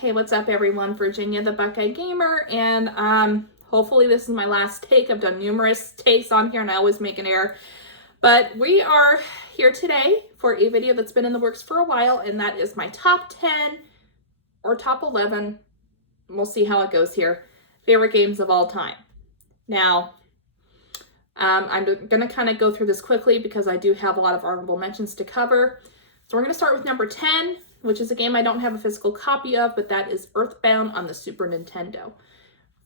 Hey, what's up everyone? Virginia the Buckeye Gamer, and hopefully this is my last take. I've done numerous takes on here and I always make an error. But we are here today for a video that's been in the works for a while, and that is my top 10 or top 11, we'll see how it goes here, favorite games of all time. Now, I'm going to kind of go through this quickly because I do have a lot of honorable mentions to cover. So we're going to start with number 10, which is a game I don't have a physical copy of, but that is Earthbound on the Super Nintendo.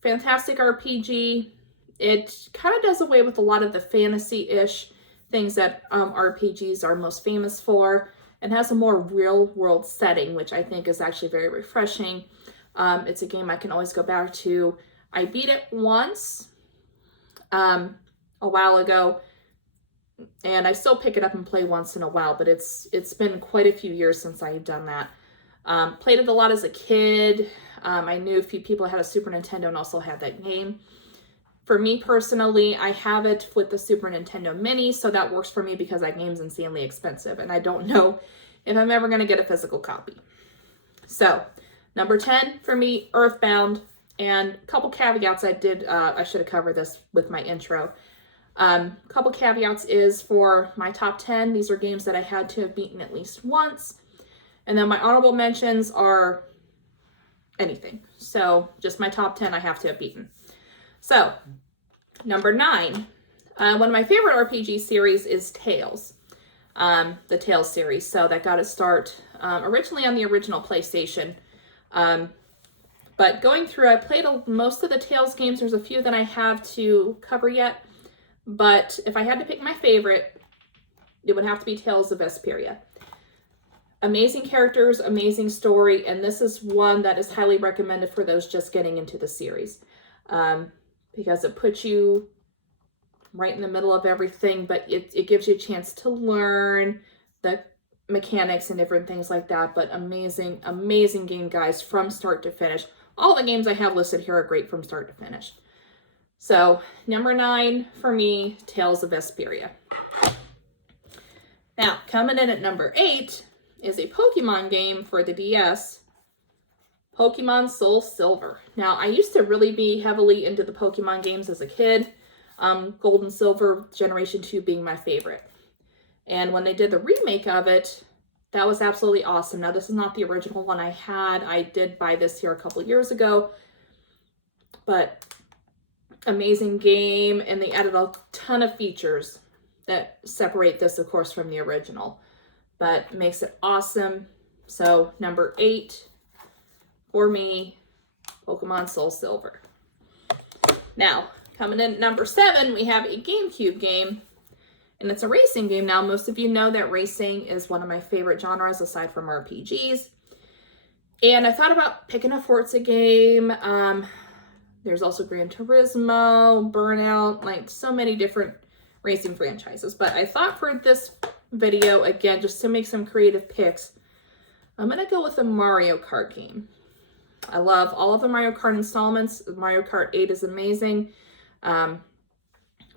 Fantastic RPG. It kind of does away with a lot of the fantasy-ish things that RPGs are most famous for, and has a more real-world setting, which I think is actually very refreshing. It's a game I can always go back to. I beat it once a while ago, and I still pick it up and play once in a while, but it's been quite a few years since I've done that. Played it a lot as a kid. I knew a few people had a Super Nintendo and also had that game. For me personally, I have it with the Super Nintendo Mini, so that works for me because that game's insanely expensive, and I don't know if I'm ever going to get a physical copy. So, number 10 for me, Earthbound, and a couple caveats I should have covered this with my intro. Couple caveats is for my top 10, these are games that I had to have beaten at least once. And then my honorable mentions are anything. So just my top 10 I have to have beaten. So, number 9, one of my favorite RPG series is Tales. The Tales series. So that got its start originally on the original PlayStation. But going through, I played most of the Tales games. There's a few that I have to cover yet. But if I had to pick my favorite, it would have to be Tales of Vesperia. Amazing characters, amazing story, and this is one that is highly recommended for those just getting into the series. Because it puts you right in the middle of everything, but it gives you a chance to learn the mechanics and different things like that. But amazing, amazing game, guys, from start to finish. All the games I have listed here are great from start to finish. So, number 9 for me, Tales of Vesperia. Now, coming in at number 8 is a Pokemon game for the DS, Pokemon Soul Silver. Now, I used to really be heavily into the Pokemon games as a kid, Gold and Silver Generation 2 being my favorite. And when they did the remake of it, that was absolutely awesome. Now, this is not the original one I had. I did buy this here a couple years ago, but amazing game, and they added a ton of features that separate this, of course, from the original, but makes it awesome. So, number 8 for me, Pokemon Soul Silver. Now, coming in at number 7, we have a GameCube game, and it's a racing game. Now, most of you know that racing is one of my favorite genres aside from RPGs, and I thought about picking a Forza game. There's also Gran Turismo, Burnout, like so many different racing franchises. But I thought for this video, again, just to make some creative picks, I'm going to go with a Mario Kart game. I love all of the Mario Kart installments. Mario Kart 8 is amazing.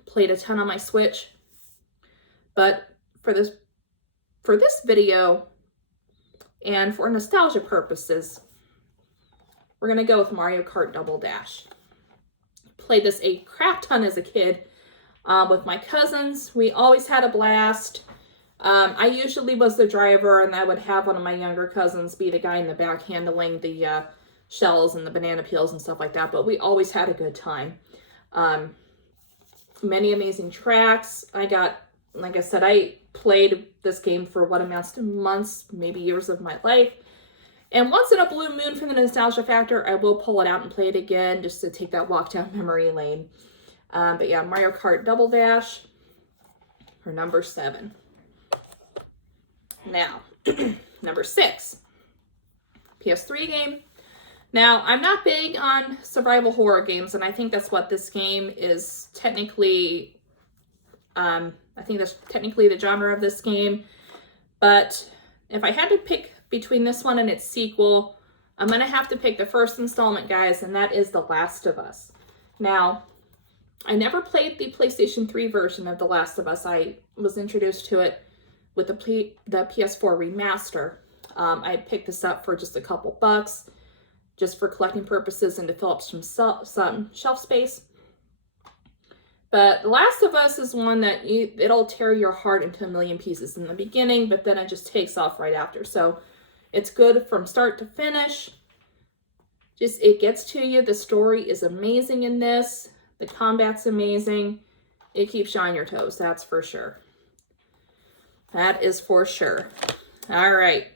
Played a ton on my Switch. But for this video, and for nostalgia purposes, we're going to go with Mario Kart Double Dash. Played this a crap ton as a kid with my cousins. We always had a blast. I usually was the driver, and I would have one of my younger cousins be the guy in the back handling the shells and the banana peels and stuff like that, but we always had a good time. Many amazing tracks. Like I said, I played this game for what amounts to months, maybe years of my life. And once in a blue moon for the nostalgia factor, I will pull it out and play it again just to take that walk down memory lane. But yeah, Mario Kart Double Dash for number 7. Now, number 6, PS3 game. Now, I'm not big on survival horror games, and I think that's what this game is technically, I think that's technically the genre of this game. But if I had to pick between this one and its sequel, I'm going to have to pick the first installment, guys, and that is The Last of Us. Now, I never played the PlayStation 3 version of The Last of Us. I was introduced to it with the PS4 remaster. I picked this up for just a couple bucks. just for collecting purposes and to fill up some shelf space. But The Last of Us is one that it'll tear your heart into a million pieces in the beginning, but then it just takes off right after. So it's good from start to finish. Just, it gets to you. The story is amazing in this. The combat's amazing. It keeps you on your toes, that's for sure. That is for sure. All right.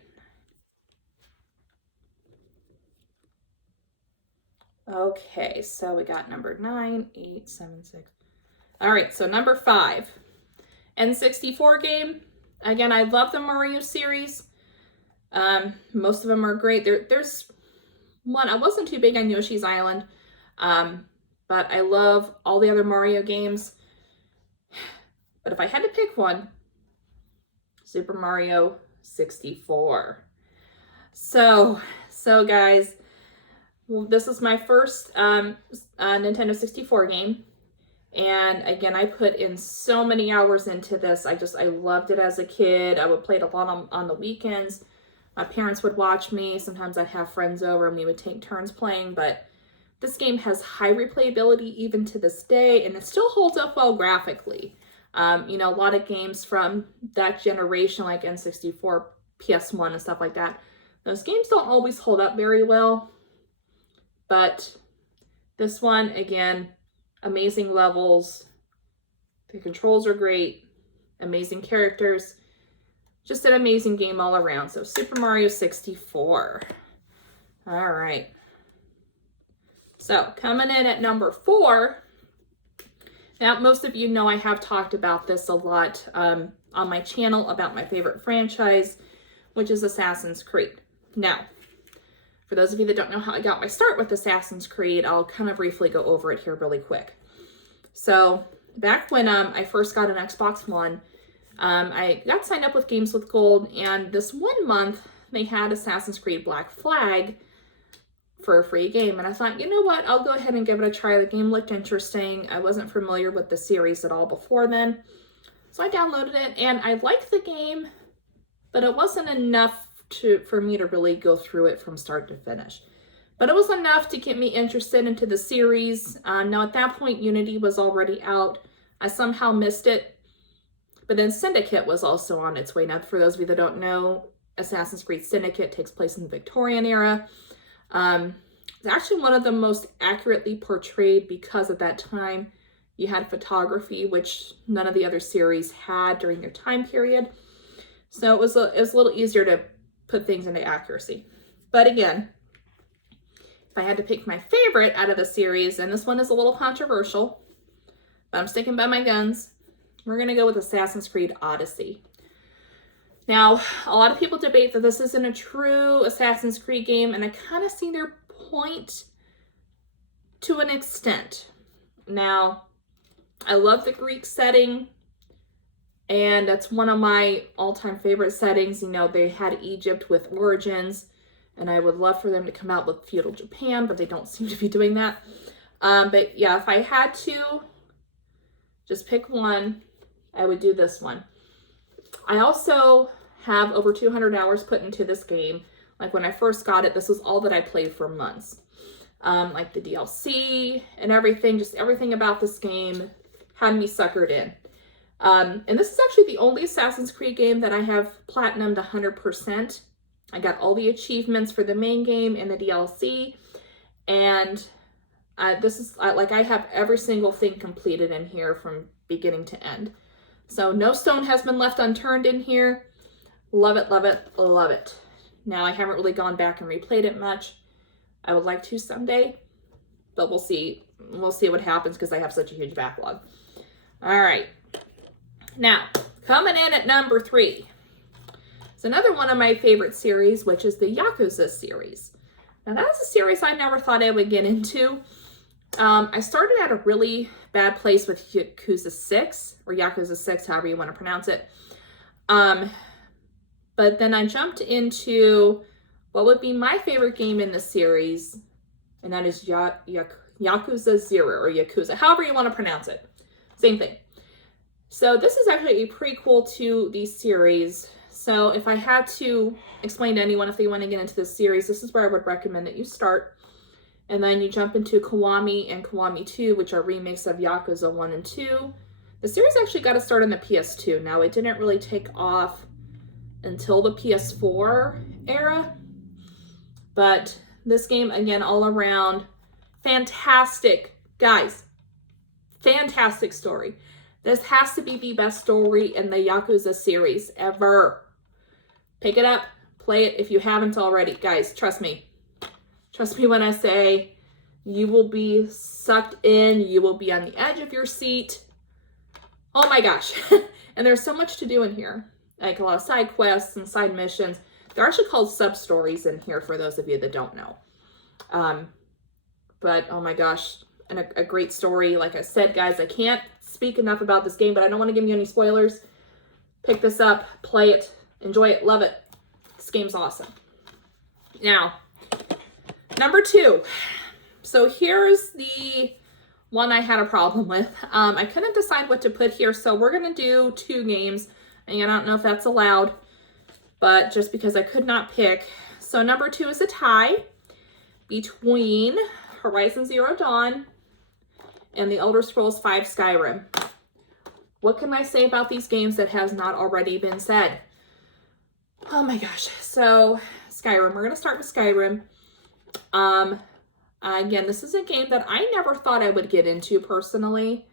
Okay, so we got number 9, 8, 7, 6. All right, so number 5, N64 Game. Again, I love the Mario series. Most of them are great. There's one, I wasn't too big on Yoshi's Island, but I love all the other Mario games. But if I had to pick one, Super Mario 64. So guys, well, this is my first Nintendo 64 game. And again, I put in so many hours into this. I loved it as a kid. I would play it a lot on the weekends. My parents would watch me. Sometimes I'd have friends over and we would take turns playing. But this game has high replayability even to this day, and it still holds up well graphically. You know, a lot of games from that generation, like N64, PS1, and stuff like that, those games don't always hold up very well. But this one, again, amazing levels. The controls are great. Amazing characters. Just an amazing game all around. So Super Mario 64. All right. So coming in at number 4. Now, most of you know I have talked about this a lot on my channel about my favorite franchise, which is Assassin's Creed. Now, for those of you that don't know how I got my start with Assassin's Creed, I'll kind of briefly go over it here really quick. So back when I first got an Xbox One, I got signed up with Games with Gold, and this one month they had Assassin's Creed Black Flag for a free game. And I thought, you know what, I'll go ahead and give it a try. The game looked interesting. I wasn't familiar with the series at all before then. So I downloaded it, and I liked the game, but it wasn't enough for me to really go through it from start to finish. But it was enough to get me interested into the series. Now at that point, Unity was already out. I somehow missed it. But then Syndicate was also on its way. Now, for those of you that don't know, Assassin's Creed Syndicate takes place in the Victorian era. It's actually one of the most accurately portrayed because at that time you had photography, which none of the other series had during their time period. So it was a little easier to put things into accuracy. But again, if I had to pick my favorite out of the series, and this one is a little controversial, but I'm sticking by my guns, we're going to go with Assassin's Creed Odyssey. Now, a lot of people debate that this isn't a true Assassin's Creed game, and I kind of see their point to an extent. Now, I love the Greek setting, and that's one of my all-time favorite settings. You know, they had Egypt with Origins, and I would love for them to come out with feudal Japan, but they don't seem to be doing that. But yeah, if I had to just pick one, I would do this one. I also have over 200 hours put into this game. Like when I first got it, this was all that I played for months. Like the DLC and everything, just everything about this game had me suckered in. And this is actually the only Assassin's Creed game that I have platinumed 100%. I got all the achievements for the main game and the DLC. And this is, like, I have every single thing completed in here from beginning to end. So no stone has been left unturned in here. Love it, love it, love it. Now, I haven't really gone back and replayed it much. I would like to someday, but we'll see. We'll see what happens because I have such a huge backlog. All right. Now, coming in at number 3. It's another one of my favorite series, which is the Yakuza series. Now, that's a series I never thought I would get into. I started at a really bad place with Yakuza 6, or Yakuza 6, however you want to pronounce it. But then I jumped into what would be my favorite game in the series, and that is Yakuza 0, or Yakuza, however you want to pronounce it. Same thing. So this is actually a prequel to the series. So if I had to explain to anyone if they want to get into this series, this is where I would recommend that you start. And then you jump into Kawami and Kiwami 2, which are remakes of Yakuza 1 and 2. The series actually got to start on the PS2. Now, it didn't really take off until the PS4 era. But this game, again, all around, fantastic. Guys, fantastic story. This has to be the best story in the Yakuza series ever. Pick it up. Play it if you haven't already. Guys, trust me. Trust me when I say you will be sucked in. You will be on the edge of your seat. Oh my gosh. And there's so much to do in here. Like a lot of side quests and side missions. They're actually called sub-stories in here for those of you that don't know. But oh my gosh. And a great story. Like I said, guys, I can't speak enough about this game, but I don't want to give you any spoilers. Pick this up. Play it. Enjoy it. Love it. This game's awesome. Now, number 2. So here's the one I had a problem with. I couldn't decide what to put here, so we're going to do 2 games. And I don't know if that's allowed, but just because I could not pick. So number 2 is a tie between Horizon Zero Dawn and the Elder Scrolls V Skyrim. What can I say about these games that has not already been said? Oh my gosh. So Skyrim, we're going to start with Skyrim. Again, this is a game that I never thought I would get into personally,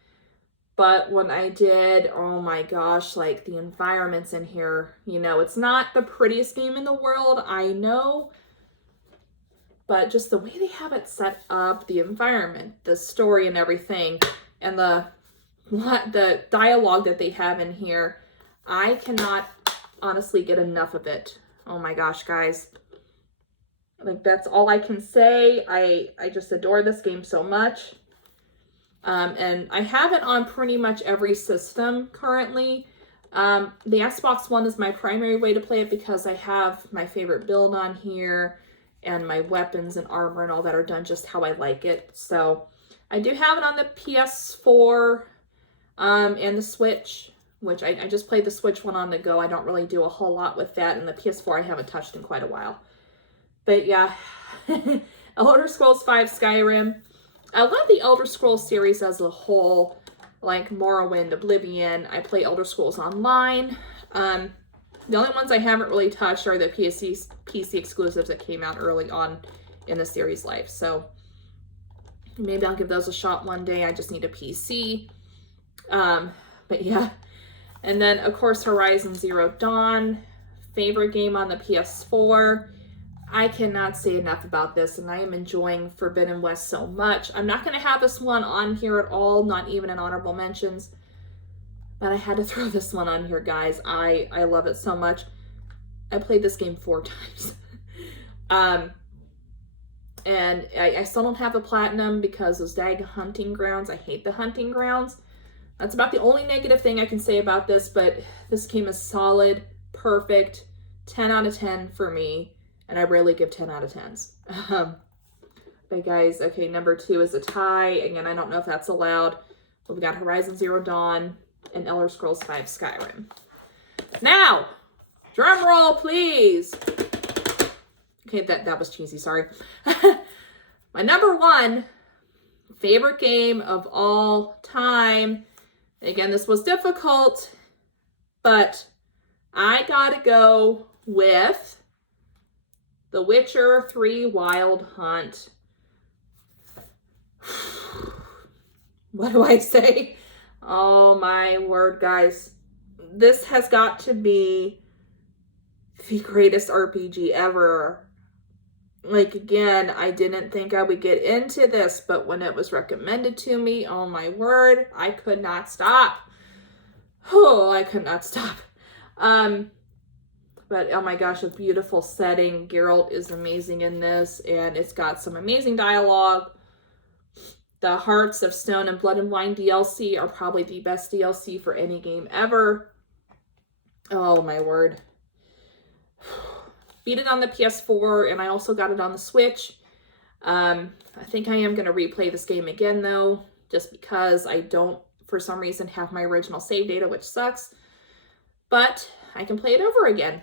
but when I did, oh my gosh, like the environments in here, you know, it's not the prettiest game in the world, I know, but just the way they have it set up, the environment, the story and everything, and the dialogue that they have in here, I cannot honestly get enough of it. Oh my gosh, guys. Like, that's all I can say. I just adore this game so much. And I have it on pretty much every system currently. The Xbox One is my primary way to play it because I have my favorite build on here and my weapons and armor and all that are done just how I like it. So I do have it on the PS4 and the Switch, which I just played the Switch one on the go. I don't really do a whole lot with that, and the PS4 I haven't touched in quite a while. But yeah, Elder Scrolls V Skyrim. I love the Elder Scrolls series as a whole, like Morrowind, Oblivion. I play Elder Scrolls Online. The only ones I haven't really touched are the PC exclusives that came out early on in the series life. So maybe I'll give those a shot one day. I just need a PC. But yeah. And then, of course, Horizon Zero Dawn. Favorite game on the PS4. I cannot say enough about this, and I am enjoying Forbidden West so much. I'm not going to have this one on here at all, not even in honorable mentions. But I had to throw this one on here, guys. I love it so much. I played this game 4 times. And I still don't have the platinum because those dang hunting grounds. I hate the hunting grounds. That's about the only negative thing I can say about this, but this game is solid, perfect, 10 out of 10 for me. And I rarely give 10 out of 10s. But guys, okay, number 2 is a tie. Again, I don't know if that's allowed. But we got Horizon Zero Dawn and Elder Scrolls V Skyrim. Now, drum roll, please. Okay, that was cheesy, sorry. My number 1 favorite game of all time. Again, this was difficult, but I gotta go with The Witcher 3 Wild Hunt. What do I say? Oh my word, guys. This has got to be the greatest RPG ever. Like, again, I didn't think I would get into this, but when it was recommended to me, oh my word, I could not stop. Oh, I could not stop. But oh my gosh, a beautiful setting. Geralt is amazing in this, and it's got some amazing dialogue. The Hearts of Stone and Blood and Wine DLC are probably the best DLC for any game ever. Oh my word. Beat it on the PS4, and I also got it on the Switch. I think I am going to replay this game again, though, just because I don't, for some reason, have my original save data, which sucks. But I can play it over again.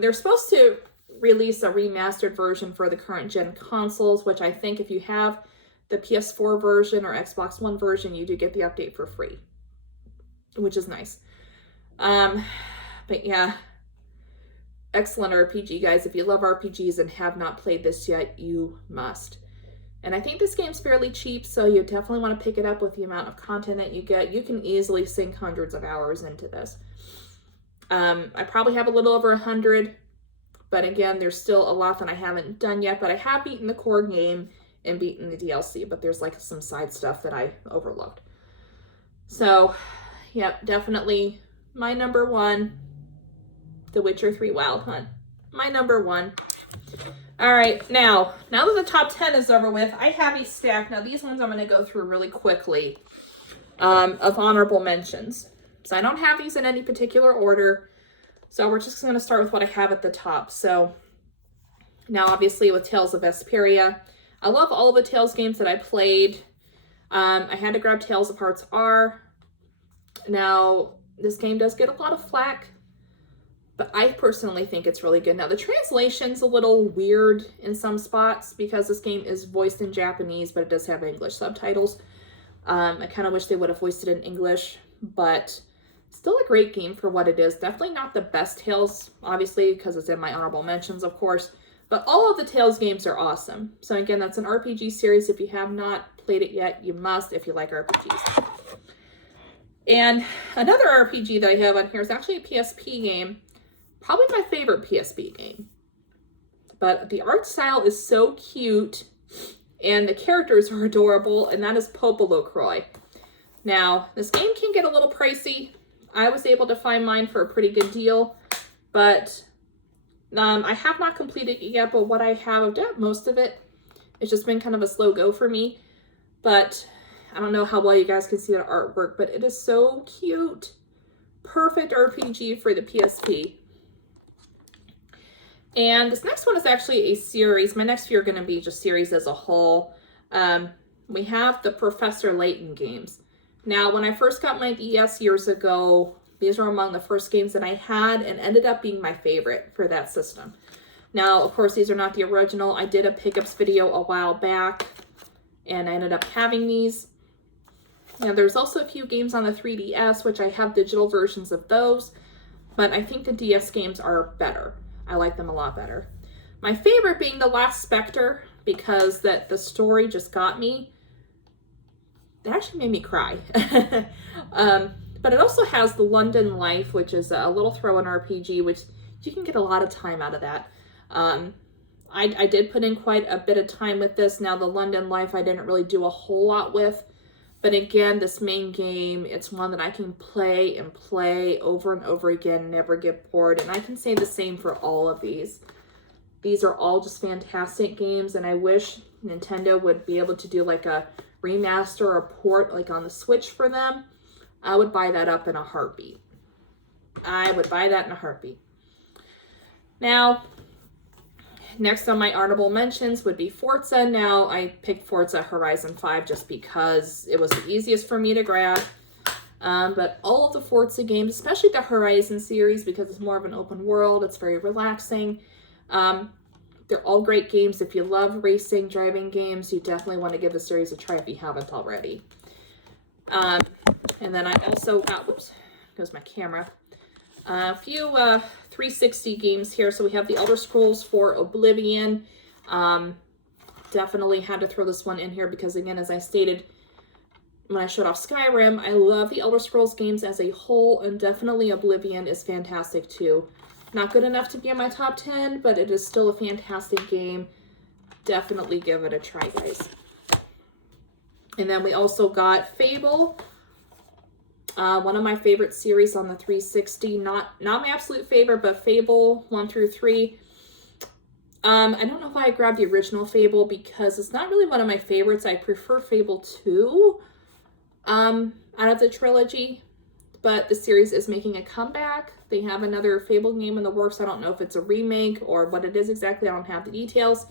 They're supposed to release a remastered version for the current gen consoles, which I think if you have the PS4 version or Xbox One version, you do get the update for free, which is nice. But yeah, excellent RPG, guys. If you love RPGs and have not played this yet, you must. And I think this game's fairly cheap, so you definitely want to pick it up with the amount of content that you get. You can easily sink hundreds of hours into this. I probably have a little over 100, but again, there's still a lot that I haven't done yet, but I have beaten the core game and beaten the DLC, but there's like some side stuff that I overlooked. So, yep, definitely my number one, The Witcher 3 Wild Hunt. My number one. All right, now that the top 10 is over with, I have a stack. Now, these ones I'm going to go through really quickly of honorable mentions. So I don't have these in any particular order. So we're just going to start with what I have at the top. So now, obviously, with Tales of Vesperia, I love all of the Tales games that I played. I had to grab Tales of Hearts R. Now, this game does get a lot of flack, but I personally think it's really good. Now, the translation's a little weird in some spots because this game is voiced in Japanese, but it does have English subtitles. I kind of wish they would have voiced it in English, but still a great game for what it is. Definitely not the best Tales, obviously, because it's in my honorable mentions, of course. But all of the Tales games are awesome. So again, that's an RPG series. If you have not played it yet, you must if you like RPGs. And another RPG that I have on here is actually a PSP game. Probably my favorite PSP game. But the art style is so cute and the characters are adorable, and that is Popolo Croix. Now, this game can get a little pricey. I was able to find mine for a pretty good deal, but I have not completed it yet, but what I have, I've done most of it. It's just been kind of a slow go for me, but I don't know how well you guys can see the artwork, but it is so cute. Perfect RPG for the PSP. And this next one is actually a series. My next few are going to be just series as a whole. We have the Professor Layton games. Now, when I first got my DS years ago, these were among the first games that I had and ended up being my favorite for that system. Now, of course, these are not the original. I did a pickups video a while back, and I ended up having these. Now, there's also a few games on the 3DS, which I have digital versions of those, but I think the DS games are better. I like them a lot better. My favorite being The Last Spectre, because the story just got me. It actually made me cry. But it also has the London Life, which is a little throw-in RPG, which you can get a lot of time out of that. I did put in quite a bit of time with this. Now, the London Life I didn't really do a whole lot with. But again, this main game, it's one that I can play and play over and over again, never get bored. And I can say the same for all of these. These are all just fantastic games, and I wish Nintendo would be able to do like a remaster or port like on the Switch for them. I would buy that up in a heartbeat. I would buy that in a heartbeat. Now, next on my honorable mentions would be Forza. Now, I picked Forza Horizon 5 just because it was the easiest for me to grab. But all of the Forza games, especially the Horizon series, because it's more of an open world, it's very relaxing. They're all great games. If you love racing, driving games, you definitely want to give the series a try if you haven't already. And then I also got, whoops, goes my camera. A few 360 games here. So we have the Elder Scrolls 4 Oblivion. Definitely had to throw this one in here because, again, as I stated when I showed off Skyrim, I love the Elder Scrolls games as a whole, and definitely Oblivion is fantastic too. Not good enough to be in my top 10, but it is still a fantastic game. Definitely give it a try, guys. And then we also got Fable. One of my favorite series on the 360. Not my absolute favorite, but Fable 1 through 3. I don't know why I grabbed the original Fable because it's not really one of my favorites. I prefer Fable 2 out of the trilogy. But the series is making a comeback. They have another Fable game in the works. I don't know if it's a remake or what it is exactly. I don't have the details.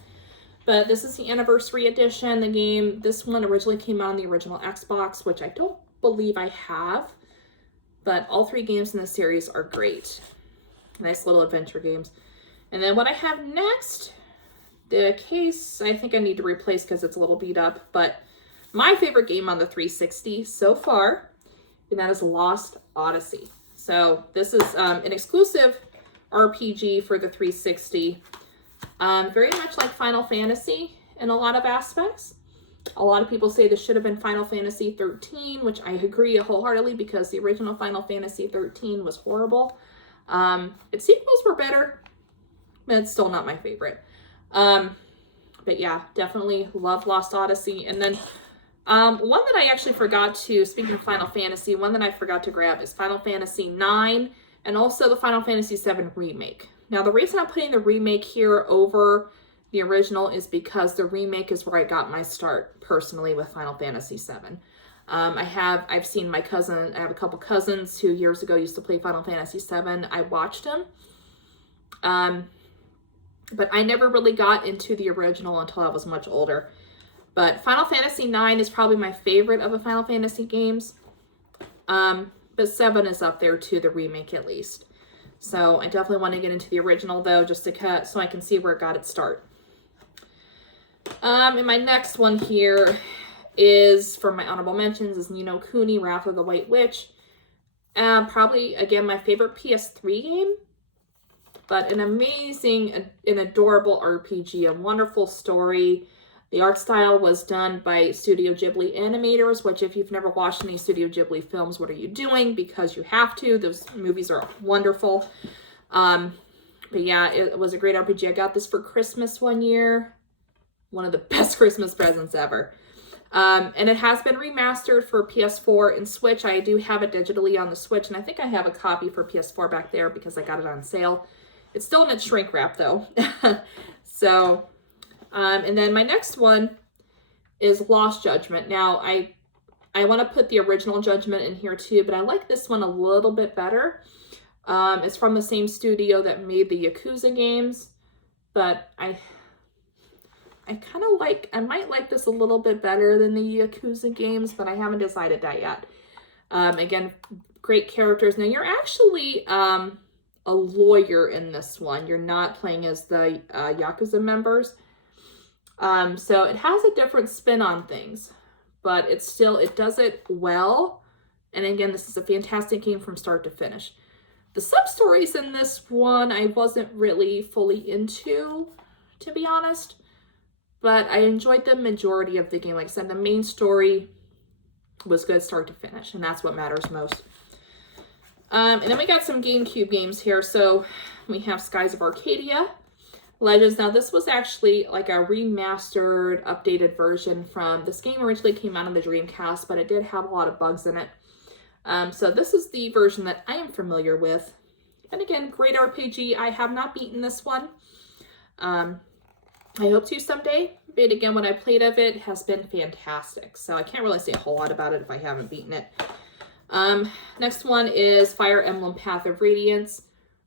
But this is the anniversary edition. The game, this one originally came out on the original Xbox, which I don't believe I have. But all three games in the series are great. Nice little adventure games. And then what I have next, the case, I think I need to replace because it's a little beat up, but my favorite game on the 360 so far, and that is Lost Odyssey. So this is an exclusive RPG for the 360. Very much like Final Fantasy in a lot of aspects. A lot of people say this should have been Final Fantasy 13, which I agree wholeheartedly because the original Final Fantasy 13 was horrible. Its sequels were better, but it's still not my favorite. But yeah, definitely love Lost Odyssey. And then one that I actually forgot to, speaking of Final Fantasy, one that I forgot to grab is Final Fantasy 9 and also the Final Fantasy 7 remake. Now, the reason I'm putting the remake here over the original is because the remake is where I got my start personally with Final Fantasy 7. I've seen my cousin, I have a couple cousins who years ago used to play Final Fantasy 7. I watched them. But I never really got into the original until I was much older. But Final Fantasy 9 is probably my favorite of the Final Fantasy games. But 7 is up there too, the remake at least. So I definitely want to get into the original though, just to cut so I can see where it got its start. And my next one here is, for my honorable mentions, is Ni no Kuni, Wrath of the White Witch. Probably, again, my favorite PS3 game. But an amazing and adorable RPG, a wonderful story. The art style was done by Studio Ghibli animators, which if you've never watched any Studio Ghibli films, what are you doing? Because you have to. Those movies are wonderful. But yeah, it was a great RPG. I got this for Christmas one year. One of the best Christmas presents ever. And it has been remastered for PS4 and Switch. I do have it digitally on the Switch, and I think I have a copy for PS4 back there because I got it on sale. It's still in its shrink wrap though. So, and then my next one is Lost Judgment. Now, I want to put the original Judgment in here too, but I like this one a little bit better. It's from the same studio that made the Yakuza games, but I might like this a little bit better than the Yakuza games, but I haven't decided that yet. Again, great characters. Now, you're actually a lawyer in this one. You're not playing as the Yakuza members. So it has a different spin on things, but it does it well. And again, this is a fantastic game from start to finish. The sub-stories in this one, I wasn't really fully into, to be honest, but I enjoyed the majority of the game. Like I said, the main story was good start to finish, and that's what matters most. And then we got some GameCube games here. So we have Skies of Arcadia, Legends. Now this was actually like a remastered, updated version from, this game originally came out on the Dreamcast, but it did have a lot of bugs in it. So this is the version that I am familiar with. And again, great RPG. I have not beaten this one. I hope to someday, but again, what I played of it has been fantastic. So I can't really say a whole lot about it if I haven't beaten it. Next one is Fire Emblem Path of Radiance.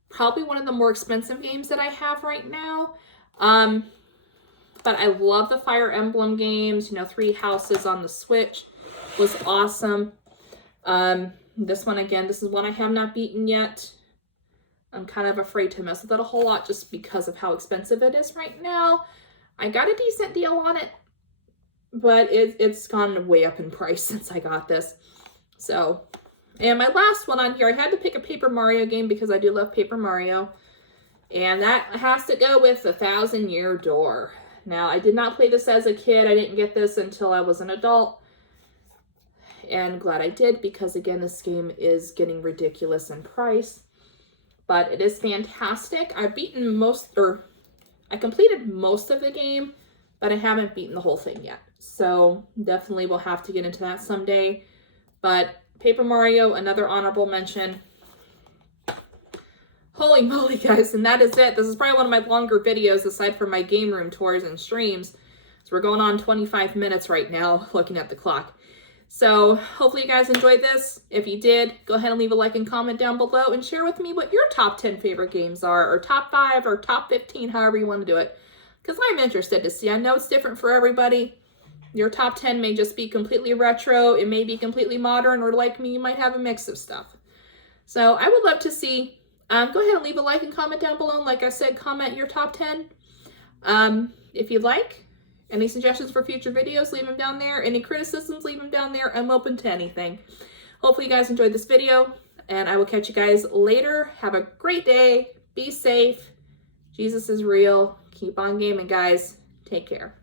Probably one of the more expensive games that I have right now. But I love the Fire Emblem games. You know, 3 Houses on the Switch was awesome. This one, again, this is one I have not beaten yet. I'm kind of afraid to mess with it a whole lot just because of how expensive it is right now. I got a decent deal on it, but it's gone way up in price since I got this. So, and my last one on here, I had to pick a Paper Mario game because I do love Paper Mario. And that has to go with The 1,000-Year Door. Now, I did not play this as a kid. I didn't get this until I was an adult. And glad I did because, again, this game is getting ridiculous in price. But it is fantastic. I've beaten I completed most of the game, but I haven't beaten the whole thing yet. So definitely we'll have to get into that someday. But Paper Mario, another honorable mention. Holy moly, guys, and that is it. This is probably one of my longer videos aside from my game room tours and streams. So we're going on 25 minutes right now, looking at the clock. So hopefully you guys enjoyed this. If you did, go ahead and leave a like and comment down below and share with me what your top 10 favorite games are, or top 5 or top 15, however you want to do it. Because I'm interested to see. I know it's different for everybody. Your top 10 may just be completely retro. It may be completely modern, or like me, you might have a mix of stuff. So I would love to see Go ahead and leave a like and comment down below. Like I said, comment your top 10 if you'd like. Any suggestions for future videos, leave them down there. Any criticisms, leave them down there. I'm open to anything. Hopefully you guys enjoyed this video, and I will catch you guys later. Have a great day. Be safe. Jesus is real. Keep on gaming, guys. Take care.